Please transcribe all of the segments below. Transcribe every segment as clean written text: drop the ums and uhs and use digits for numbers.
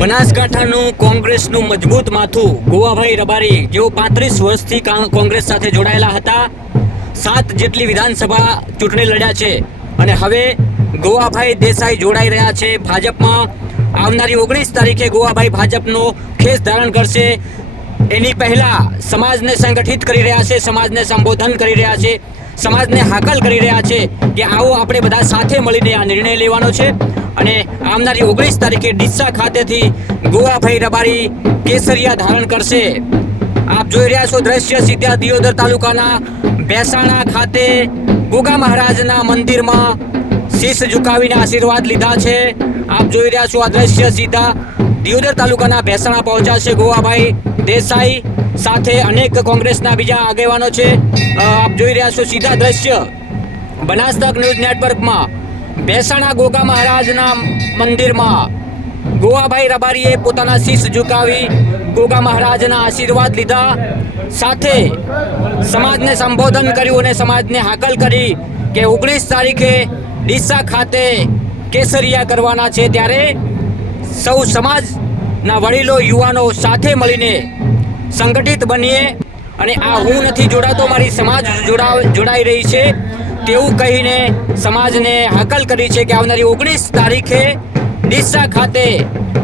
બનાસકાંઠાનું કોંગ્રેસનું મજબૂત માથું ગોવાભાઈ રબારી જેઓ 35 વર્ષથી કોંગ્રેસ સાથે જોડાયેલા હતા, 7 જેટલી વિધાનસભા ચૂંટણી લડ્યા છે અને હવે ગોવાભાઈ દેસાઈ જોડાઈ રહ્યા છે ભાજપમાં. આવનારી 19 તારીખે ગોવાભાઈ ભાજપનો ખેસ ધારણ કરશે. એની પહેલા સમાજને સંગઠિત કરી રહ્યા છે, સમાજને સંબોધન કરી રહ્યા છે, સમાજને હાકલ કરી રહ્યા છે કે આવો આપણે બધા સાથે મળીને આ નિર્ણય લેવાનો છે. અને આવનારી 19 તારીખે ડીસા ખાતેથી ગોવાભાઈ રબારી કેસરિયા ધારણ કરશે. આપ જોઈ રહ્યા છો દ્રશ્ય સીધા દિયોદર તાલુકાના ભેસાણા ખાતે ગોગા મહારાજના મંદિરમાં શીશ ઝુકાવીને આશીર્વાદ લીધા છે. આપ જોઈ રહ્યા છો આ દ્રશ્ય સીધા દિયોદર તાલુકાના ભેસાણા પહોંચ્યા છે ગોવાભાઈ દેસાઈ, સાથે અનેક કોંગ્રેસના બીજા આગેવાનો છે. આપ જોઈ રહ્યા છો સીધા દ્રશ્ય બનાસ તક ન્યૂઝ નેટવર્કમાં ભેસાણા ગોગા મહારાજના મંદિરમાં ગોવાભાઈ રબારીએ પોતાના શીશ ઝુકાવી ગોગા મહારાજના આશીર્વાદ લીધા, સાથે સમાજને સંબોધન કર્યું અને સમાજને હાકલ કરી કે 19 તારીખે ડીસા ખાતે કેસરિયા કરવાના છે. ત્યારે સૌ સમાજના વડીલો યુવાનો સાથે મળીને સંગઠિત બનીએ અને આ હું નથી જોડાતો, મારી સમાજ જોડાઈ રહી છે તેવું કહીને સમાજને હાકલ કરી છે કે આવનારી 19 તારીખે ડીસા ખાતે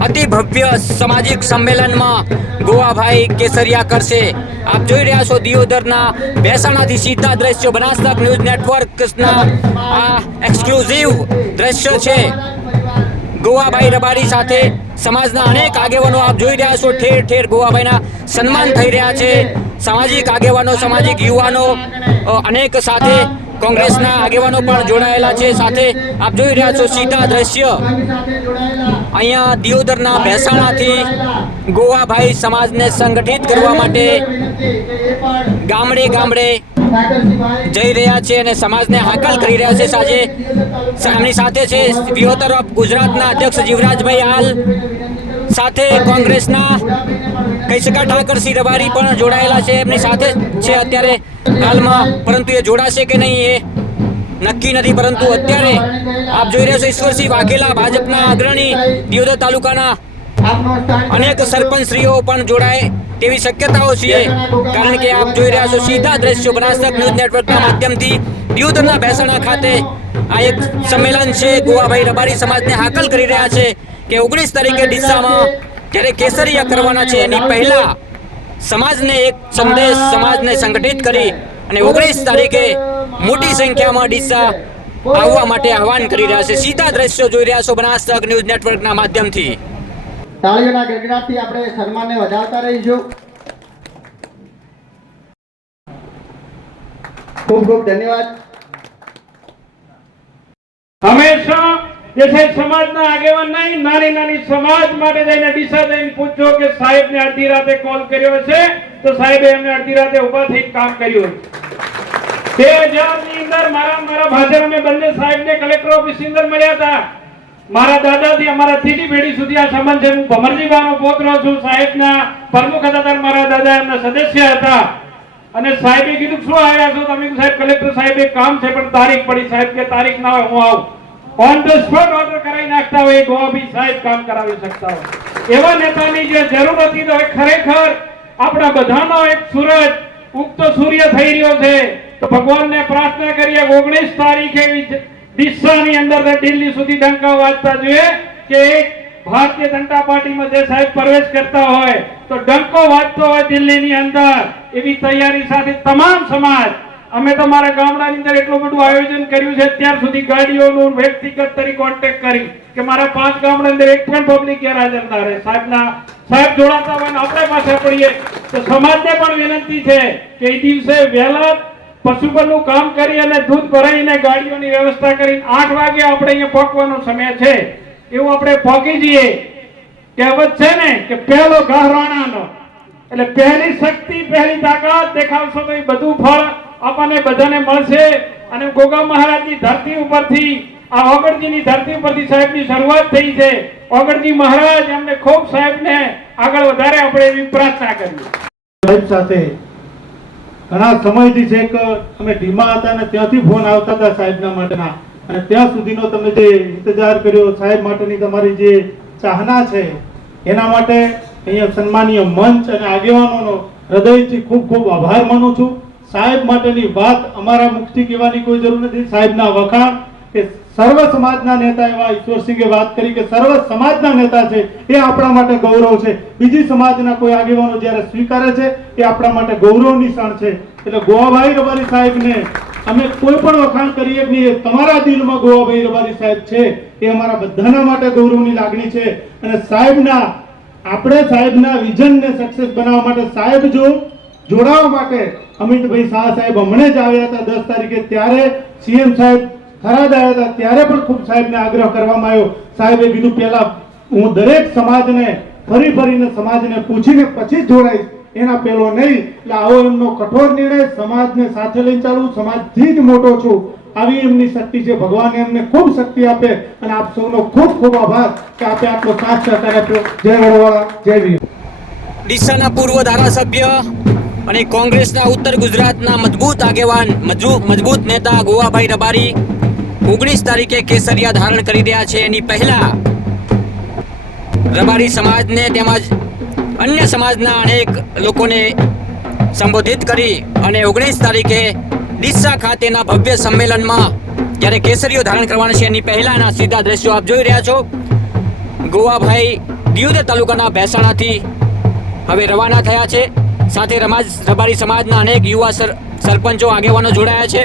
અતિ ભવ્ય સામાજિક સંમેલનમાં ગોવાભાઈ કેસરિયા કરશે. આપ જોઈ રહ્યા છો દિયોદરના ભેસાણાથી સીધા દ્રશ્યો બનાસ તક ન્યૂઝ નેટવર્કના આ એક્સક્લુઝિવ દ્રશ્યો છે. ગોવાભાઈ રબારી સાથે સમાજના અનેક આગેવાનો આપ જોઈ રહ્યા છો, ઠેર ઠેર ગોવાભાઈના સન્માન થઈ રહ્યા છે. સામાજિક આગેવાનો, સામાજિક યુવાનો અનેક સાથે કોંગ્રેસના આગેવાનો પણ જોડાયેલા છે. સાથે આપ જોઈ રહ્યા છો સીધા દ્રશ્ય અહીંયા દિયોદરના ભેસાણાથી ગોવાભાઈ સમાજને સંગઠિત કરવા માટે ગામડે ગામડે જઈ રહ્યા છે અને સમાજને હાકલ કરી રહ્યા છે. સાંજે એમની સાથે છે વિહોતર ગુજરાતના અધ્યક્ષ જીવરાજભાઈ હાલ, સાથે કોંગ્રેસના કહી શકાય ઠાકરસિંહ રબારી પણ જોડાયેલા છે, એમની સાથે છે અત્યારે હાલમાં, પરંતુ એ જોડાશે કે નહીં એ નક્કી નથી. પરંતુ અત્યારે આપ જોઈ રહ્યા છો ઈશ્વરસિંહ વાઘેલા ભાજપના અગ્રણી દિયોદર તાલુકાના અનેક સરપંચશ્રીઓ પણ જોડાય તેવી શક્યતાઓ છે, કારણ કે આપ જોઈ રહ્યા છો સીધા દ્રશ્યો બનાસ તક ન્યૂઝ નેટવર્કના માધ્યમથી દિયોદરના ભેસાણા ખાતે આ એક સંમેલન છે. ગોવાભાઈ રબારી સમાજને હાકલ કરી રહ્યા છે કે 19 તારીખે ડીસામાં જ્યારે કેસરિયા કરવાના છે એની પહેલા સમાજને એક સંદેશ, સમાજને સંગઠિત કરી અને 19 તારીખે મોટી સંખ્યામાં ડીસા આવવા માટે આહવાન કરી રહ્યા છે. સીધા દ્રશ્યો જોઈ રહ્યા છો બનાસ તક ન્યૂઝ નેટવર્કના માધ્યમથી. તાળીઓના ગડગડાટથી આપણે સન્માનને વધારતા રહીશું. ખૂબ ખૂબ ધન્યવાદ. હંમેશા જે છે સમાજના આગેવાન નહીં, નાની નાની સમાજ માટે જઈને ડીસા જઈને પૂછો કે સાહેબને અડધી રાતે કોલ કર્યો છે તો સાહેબે એમને અડધી રાતે ઉભા થઈ કામ કર્યું. 2000 ની અંદર મારા ભાજપ અમે બંને સાહેબને કલેક્ટર ઓફિસ અંદર મળ્યા હતા. મારા દાદાથી અમારા ત્રીજી પેઢી સુધી આ સંબંધ છે. હું ભમરજીબાનો પોતરો છું, સાહેબના પ્રમુખ હતા, મારા દાદા એમના સદસ્ય હતા. અને સાહેબે કીધું શું આવ્યા છો તમે? સાહેબ કલેક્ટર સાહેબ એક કામ છે પણ તારીખ પડી. સાહેબ કે તારીખ ના હોય હું આવું. ઓન ધ સ્પોટ ઓર્ડર કરાવી નાખતા હોય ગોવાભાઈ સાહેબ કામ કરાવી શકતા હોય. એવા નેતાની જે જરૂર હતી તો ખરેખર આપણા બધાનો એક સૂરજ ઉગતો સૂર્ય થઈ રહ્યો છે. તો ભગવાનને પ્રાર્થના કરીએ 19 તારીખે ડીસાની અંદર દિલ્હી સુધી ડંકા વાજતા જોઈએ કે એક ભારતીય જનતા પાર્ટીમાં જે સાહેબ પ્રવેશ કરતા હોય તો ડંકો વાજતો હોય દિલ્હીની અંદર. એવી તૈયારી સાથે તમામ સમાજ, અમે તો મારા ગામડાની અંદર એટલું બધું આયોજન કર્યું છે અત્યાર સુધી, ગાડીઓનું વ્યક્તિગત તરીકે કોન્ટેક્ટ કરી કે મારા 5 ગામડા અંદર એક પણ પબ્લિક ગેરહાજર ના રહે. સાહેબ જોડાતા હોય ને આપણે પાસે પડીએ તો સમાજને પણ વિનંતી છે કે એ દિવસે વહેલા પશુપાલનનું કામ કરી અને દૂધ ભરાઈને ગાડીઓની વ્યવસ્થા કરીને 8 વાગે આપણે અહીંયા પહોંચવાનો સમય છે એવું આપણે પહોંચી જઈએ. કહેવત છે ને કે પહેલો ઘા રાણાનો, એટલે પહેલી શક્તિ પહેલી તાકાત દેખાડશો તો એ બધું ફળ આપણને બધાને મળશે. અને ગોગા મહારાજની ધરતી ઉપરથી, આ ઓગળજીની ધરતી ઉપરથી સાહેબની શરૂઆત થઈ છે. ઓગળજી મહારાજ એમને ખૂબ સાહેબને આગળ વધારે આપણે એવી પ્રાર્થના કરી. સાહેબ સાથે ઘણા સમયથી છે કે અમે ઢીમા હતા અને ત્યાંથી ફોન આવતા હતા સાહેબના માટેના, અને ત્યાં સુધીનો તમે જે ઇંતજાર કર્યો, સાહેબ માટેની તમારી જે ચાહના છે એના માટે અહીંયા સન્માનીય મંચ અને આગેવાનોનો હૃદયથી ખૂબ ખૂબ આભાર માનું છું. સાહેબ માટેની વાત અમારા મુખથી કહેવાની કોઈ જરૂર નથી. સાહેબના વખાણ કે સર્વ સમાજના નેતા એવા ઈશ્વરસિંહે વાત કરી કે સર્વ સમાજના નેતા છે એ આપણા માટે ગૌરવ છે. બીજી સમાજના કોઈ આગેવાનો જ્યારે સ્વીકારે છે એ આપણા માટે ગૌરવની ક્ષણ છે. એટલે ગોવાભાઈ રબારી સાહેબને અમે કોઈ પણ વખાણ કરીએ જ નહીં. તમારા દિલમાં ગોવાભાઈ રબારી સાહેબ છે એ અમારા બધાના માટે ગૌરવની લાગણી છે. અને આપણે સાહેબના વિઝનને સક્સેસ બનાવવા માટે સાહેબ જોડાવા માટે અમિતભાઈ શાહ સાહેબ હમણાં જ આવ્યા હતા 10 તારીખે, ત્યારે સીએમ સાહેબ થરાદ આવ્યા હતા ત્યારે પણ ખૂબ સાહેબને આગ્રહ કરવામાં આવ્યો. સાહેબે કીધું પહેલા હું દરેક સમાજને ફરીને સમાજને પૂછીને પછી જ જોડાઈશ, એના પેલો નહીં. એટલે આવો એમનો કઠોર નિર્ણય, સમાજને સાથે લઈને ચાલવું, સમાજથી જ મોટો છું, આવી એમની શક્તિ છે. ભગવાન એમને ખૂબ શક્તિ આપે અને આપ સૌનો ખૂબ ખૂબ આભાર કે આપે આટલો સાથ સહકાર આપ્યો. જય વડવાળા, જય વીર. ડીસાના પૂર્વ ધારાસભ્ય અને કોંગ્રેસના ઉત્તર ગુજરાતના મજબૂત આગેવાન, મજબૂત નેતા ગોવાભાઈ રબારી 19 તારીખે કેસરિયા ધારણ કરી રહ્યા છે. એની પહેલા રબારી સમાજને તેમજ અન્ય સમાજના અનેક લોકોને સંબોધિત કરી અને 19 તારીખે ડીસા ખાતેના ભવ્ય સંમેલનમાં જ્યારે કેસરીઓ ધારણ કરવાના છે એની પહેલાના સીધા દ્રશ્યો આપ જોઈ રહ્યા છો. ગોવાભાઈ દિયોદર તાલુકાના ભેસાણાથી હવે રવાના થયા છે. સાથે રબારી સમાજના અનેક યુવા સરપંચો આગેવાનો જોડાયા છે.